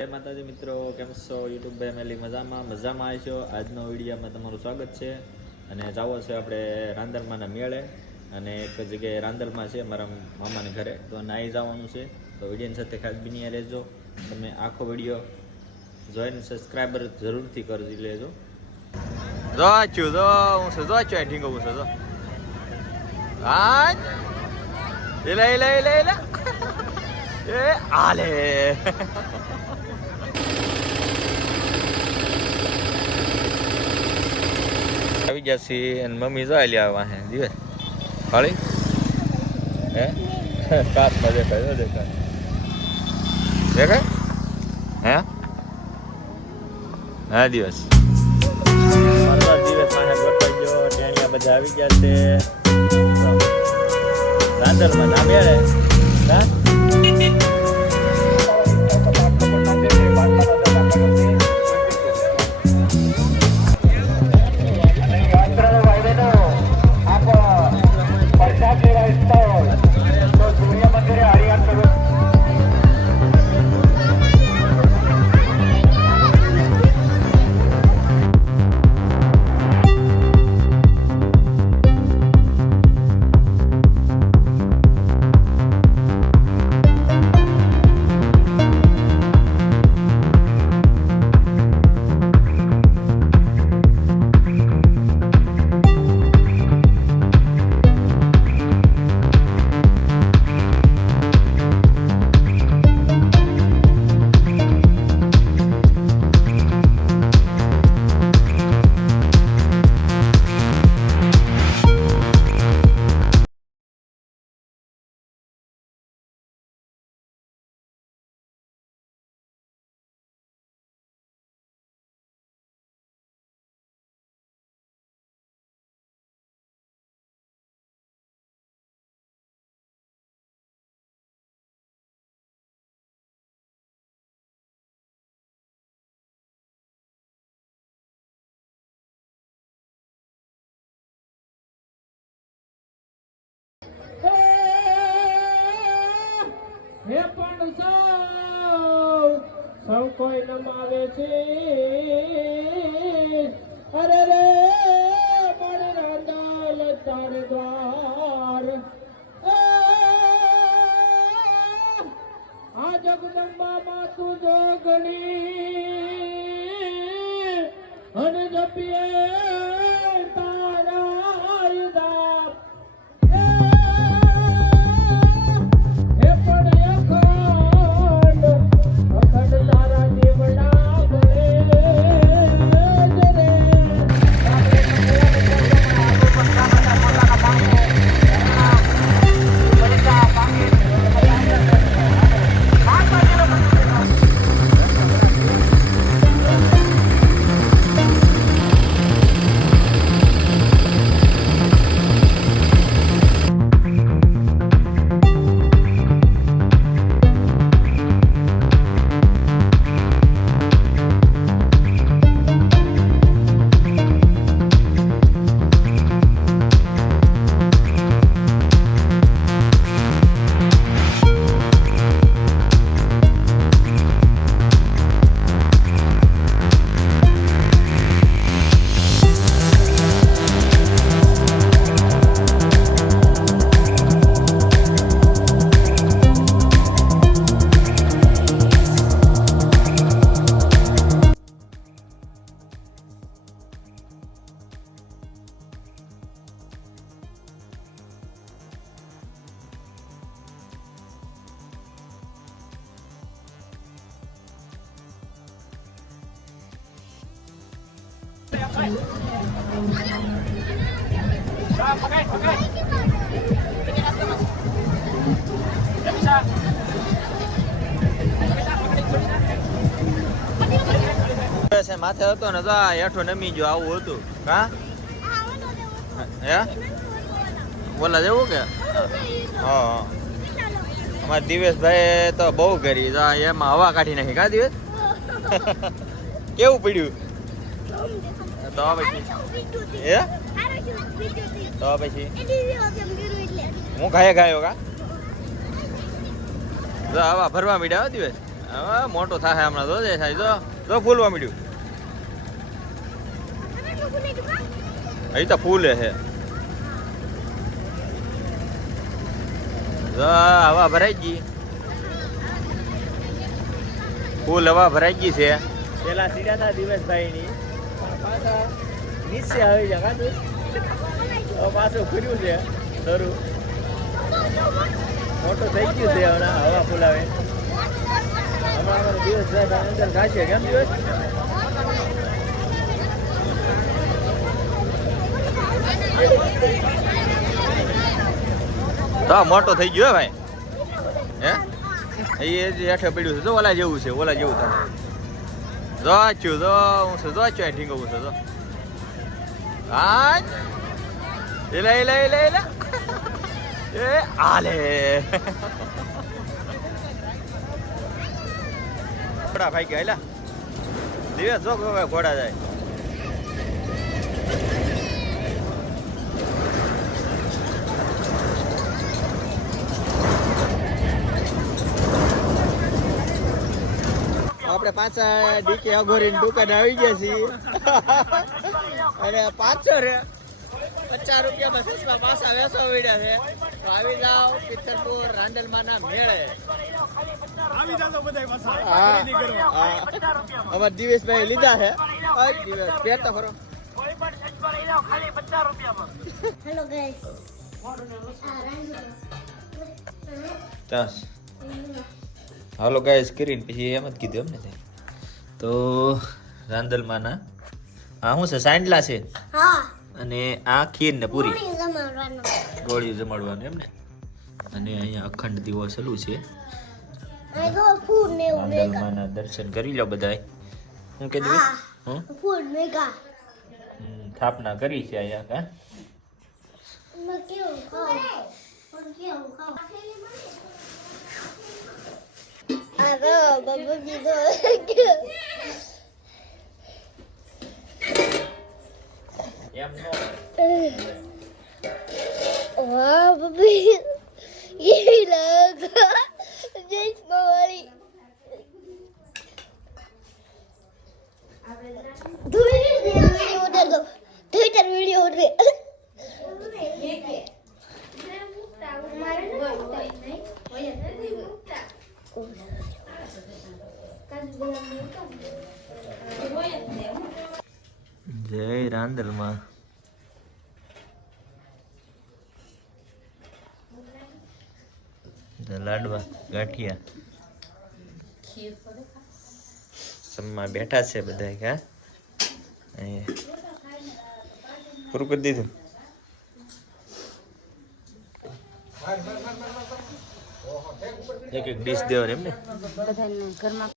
જય માતાજી મિત્રો, કેમ છો યુટ્યુબ ફેમિલી? મજામાં આવશો. આજનો વિડીયોમાં તમારું સ્વાગત છે. અને જાવો છે આપણે રાંદલમાના મેળે, અને એક જગ્યાએ રાંદલમાં છે મારા મામાને ઘરે, તો નાહી જવાનું છે. તો વિડીયોની સાથે ખાસ બન્યા રહેજો. તમે આખો વિડીયો જોઈને સબસ્ક્રાઈબર જરૂરથી કરી લેજો. જો આચ્યું જો હું છે, જો આચ્યું ઢીંગો હું છે, જો હા એલા એલા એલા એલા એ આલે આવી જશે. અને મમ્મી જો આલી આવા હે દિવસ હાળી હે કાચમાં દેખાય દેખાય દેખાય હે હા દિવસ દિવસ પાસે ગોઠવાઈ ગયો. ટેણિયા બધા આવી ગયા છે રાંદલમાં ના મેળે. હા હે પણ સૌ કોઈ નમાવે છે. અરે રે પણ રાંદલ તાર દ્વાર આ જગદંબામાં તું જોગણી અને જપીએ માથે હતો ને તો હેઠો નમી ગયો, આવું હતું. હા હે બોલા જેવું કે હા અમારે દિવેશભાઈ તો બહુ કરી એમાં હવા કાઢી નાખી. કા દિવસ કેવું પડ્યું તો પછી હે તો પછી હું ખાય ગાયો કા આવા ભરવા મીડ્યા દિવસ હવે મોટો થાય હમણાં તો જે થાય જો ફૂલવા મળ્યું અહીં તો ફૂલે છે હવા ભરાઈ ગઈ ફૂલ હવા ભરાઈ ગઈ છે પેલા સીડા હતા દિવસભાઈ ની પાછા નીચે આવી જાય કાતું પાછું ખુલ્યું છે શરૂ મોટો થઈ ગયું છે હમણાં હવા ફૂલાવે હમણાં અમારો દિવસભાઈ અંદર ગાશે કેમ દિવસ તો મોટો થઈ ગયો ભાઈ હે એ હેઠે પડ્યું છે જો ઓલા જેવું છે ઓલા જેવું થાય જો આચ્યું જો હું છે જો આચ્યું ઠીંગવું છે જો હા એલા એલા એલા એલા એ આલે ઘોડા ભાઈ ગયા એલા દિવસ જો ઘોડા જાય આપણે પાછા ડીકે અઘોરીની દુકાન આવી ગયા છીએ અને 500 રે 50 રૂપિયામાં સસ્તા પાછા વેચવા પડ્યા છે તો આવી જાઓ પિત્તરપુર રાંદલમાના મેળે આવી જાજો બધાય પાછા ખરીદી કરવા અમાર દિવસભાઈ લીધા છે દિવસ પહેરતા ફરો હેલો ગાઈસ હાલો ગાઈસ કરીને પછી એમ જ કીધું એમને તો રાંદલમાના આ શું છે સાંડલા છે હા અને આ ખીર ને પૂરી પૂરી જમાડવાનો ગોળી જમાડવાનું એમ ને અને અહીંયા અખંડ દીવો ચાલુ છે આ તો ફૂડ ને એવું મેગા રાંદલમાના દર્શન કરી લો બધાય હું કીધું હા હું ફૂડ મેગા સ્થાપના કરી છે અહીંયા કા મેં કેવું ખાવ પણ કેવું ખાવ અરે બાબુજી તો એમ નો વાહ બાબી ये लगा जय मवाली वीडियो उधर दो ट्विटर वीडियो उधर જય રાંદલમાં લાડવા ગાંઠિયા સમમાં બેઠા છે બધા કા પૂરું કરી દીધું એક ડીશ દેવાની એમ ને બધાને ઘરમાં